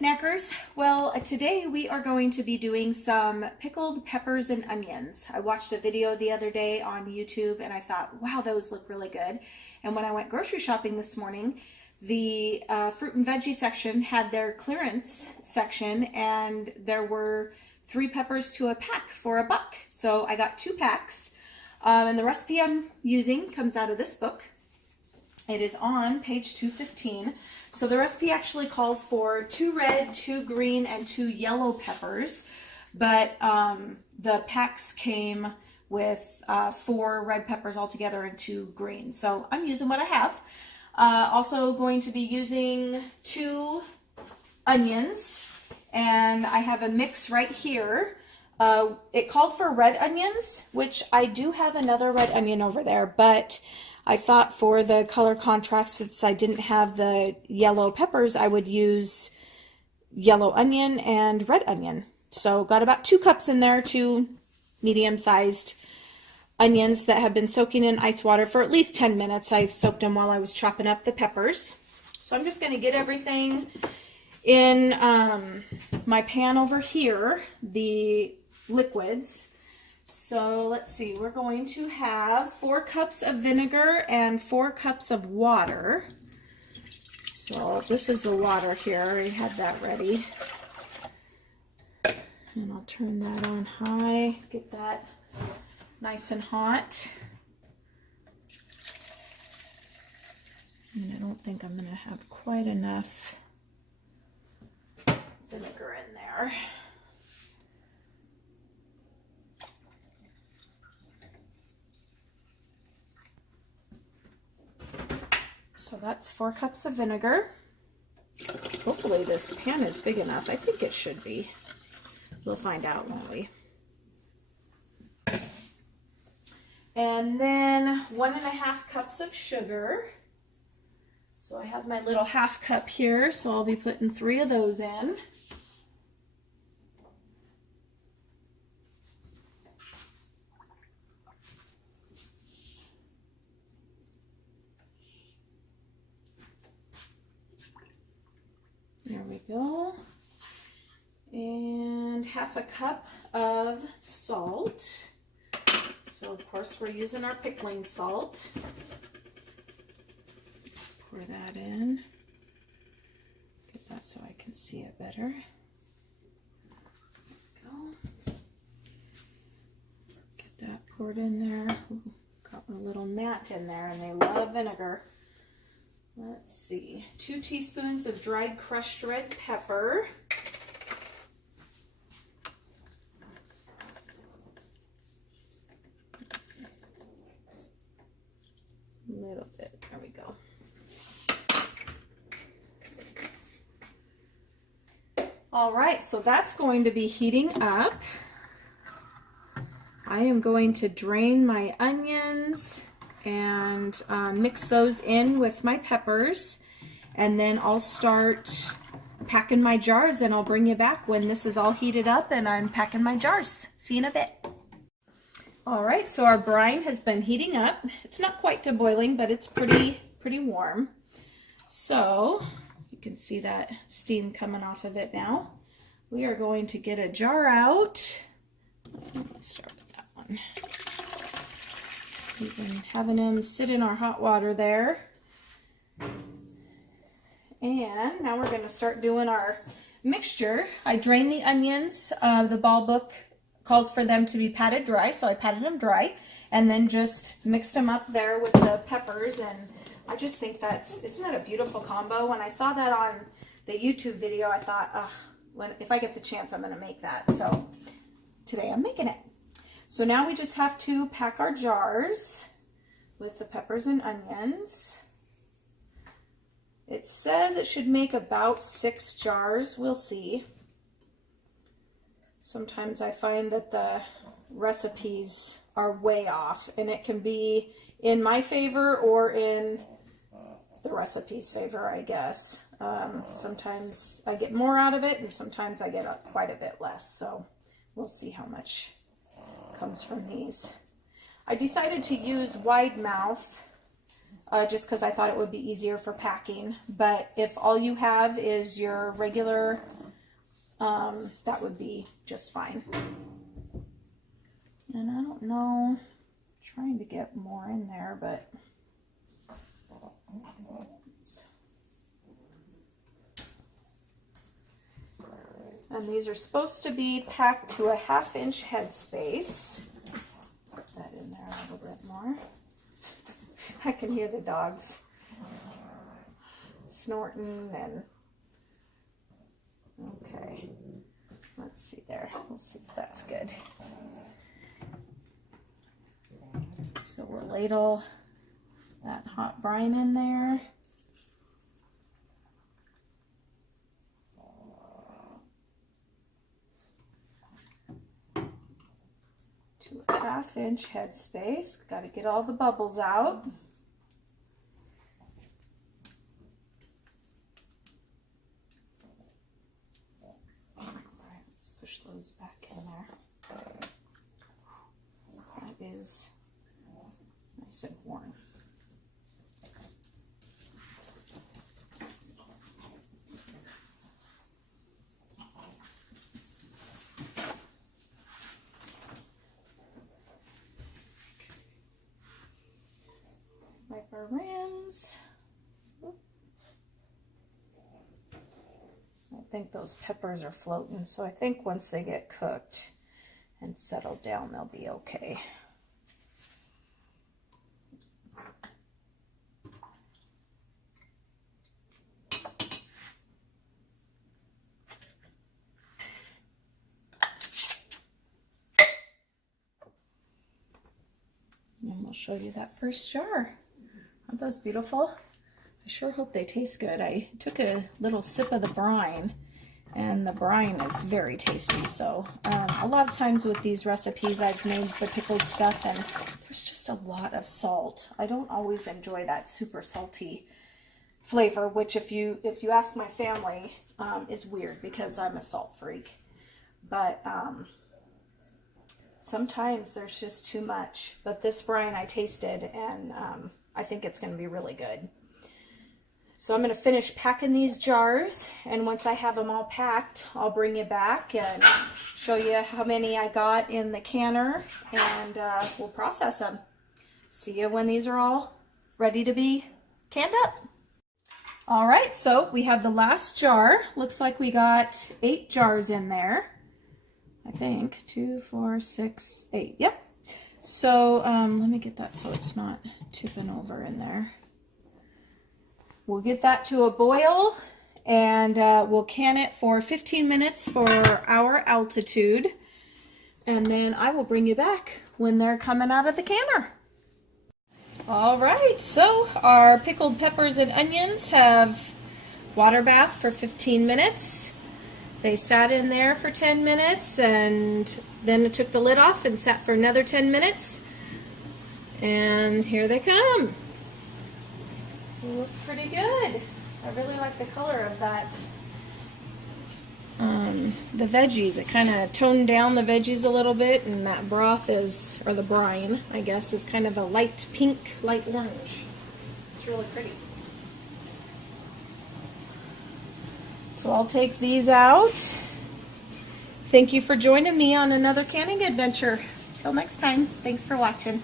knick-knackers. Well, today we are going to be doing some pickled peppers and onions. I watched a video the other day on YouTube and I thought, wow, those look really good. And when I went grocery shopping this morning, the fruit and veggie section had their clearance section and there were 3 peppers to a pack for $1. So I got 2 packs. And the recipe I'm using comes out of this book. It is on page 215. So the recipe actually calls for 2 red, 2 green, and 2 yellow peppers. But the packs came with 4 red peppers altogether and 2 green. So I'm using what I have. Also going to be using 2 onions. And I have a mix right here. It called for red onions, which I do have another red onion over there, but I thought for the color contrast, since I didn't have the yellow peppers, I would use yellow onion and red onion. So got about 2 cups in there, 2 medium-sized onions that have been soaking in ice water for at least 10 minutes. I soaked them while I was chopping up the peppers. So I'm just going to get everything in my pan over here, the liquids. So let's see, we're going to have 4 cups of vinegar and 4 cups of water. So this is the water here, I already had that ready. And I'll turn that on high, get that nice and hot. And I don't think I'm going to have quite enough vinegar in there. So that's 4 cups of vinegar. Hopefully this pan is big enough. I think it should be. We'll find out, won't we? And then 1.5 cups of sugar. So I have my little half cup here, so I'll be putting 3 of those in. There we go. And 1/2 cup of salt. So of course we're using our pickling salt. Pour that in. Get that so I can see it better. There we go. Get that poured in there. Ooh, got a little gnat in there and they love vinegar. Let's see, 2 teaspoons of dried crushed red pepper. A little bit, there we go. All right, so that's going to be heating up. I am going to drain my onions and mix those in with my peppers, and then I'll start packing my jars and I'll bring you back when this is all heated up and I'm packing my jars. See you in a bit. All right, so our brine has been heating up. It's not quite to boiling, but it's pretty warm. So you can see that steam coming off of it now. We are going to get a jar out. Let's start with that one. We've been having them sit in our hot water there. And now we're going to start doing our mixture. I drained the onions. The ball book calls for them to be patted dry, so I patted them dry and then just mixed them up there with the peppers. And I just think isn't that a beautiful combo? When I saw that on the YouTube video, I thought, if I get the chance, I'm going to make that. So today I'm making it. So now we just have to pack our jars with the peppers and onions. It says it should make about 6 jars. We'll see. Sometimes I find that the recipes are way off, and it can be in my favor or in the recipe's favor, I guess. Sometimes I get more out of it, and sometimes I get quite a bit less. So we'll see how much comes from these. I decided to use wide mouth just because I thought it would be easier for packing. But if all you have is your regular, that would be just fine. And I don't know, I'm trying to get more in there, but and these are supposed to be packed to a 1/2 inch headspace. Put that in there a little bit more. I can hear the dogs snorting and okay. Let's see there. We'll see if that's good. So we'll ladle that hot brine in there. To a 1/2 inch headspace. Got to get all the bubbles out. All right, let's push those back in there. That is nice and warm. Wipe our rims. I think those peppers are floating, so I think once they get cooked and settled down, they'll be okay. And we'll show you that first jar. Aren't those beautiful? I sure hope they taste good. I took a little sip of the brine, and the brine is very tasty. So a lot of times with these recipes I've made the pickled stuff, and there's just a lot of salt. I don't always enjoy that super salty flavor, which if you ask my family is weird because I'm a salt freak. But sometimes there's just too much. But this brine I tasted, and I think it's going to be really good. So I'm going to finish packing these jars, and once I have them all packed, I'll bring you back and show you how many I got in the canner, and we'll process them. See you when these are all ready to be canned up. All right, so we have the last jar. Looks like we got 8 jars in there. I think 2, 4, 6, 8. Yep. So let me get that so it's not tipping over in there. We'll get that to a boil, and we'll can it for 15 minutes for our altitude, and then I will bring you back when they're coming out of the canner. All right, so our pickled peppers and onions have water bath for 15 minutes. They sat in there for 10 minutes, and then I took the lid off and sat for another 10 minutes. And here they come. They look pretty good. I really like the color of that. The veggies, it kind of toned down the veggies a little bit, and that broth is, or the brine, I guess, is kind of a light pink, light orange. It's really pretty. So I'll take these out. Thank you for joining me on another canning adventure. Till next time, thanks for watching.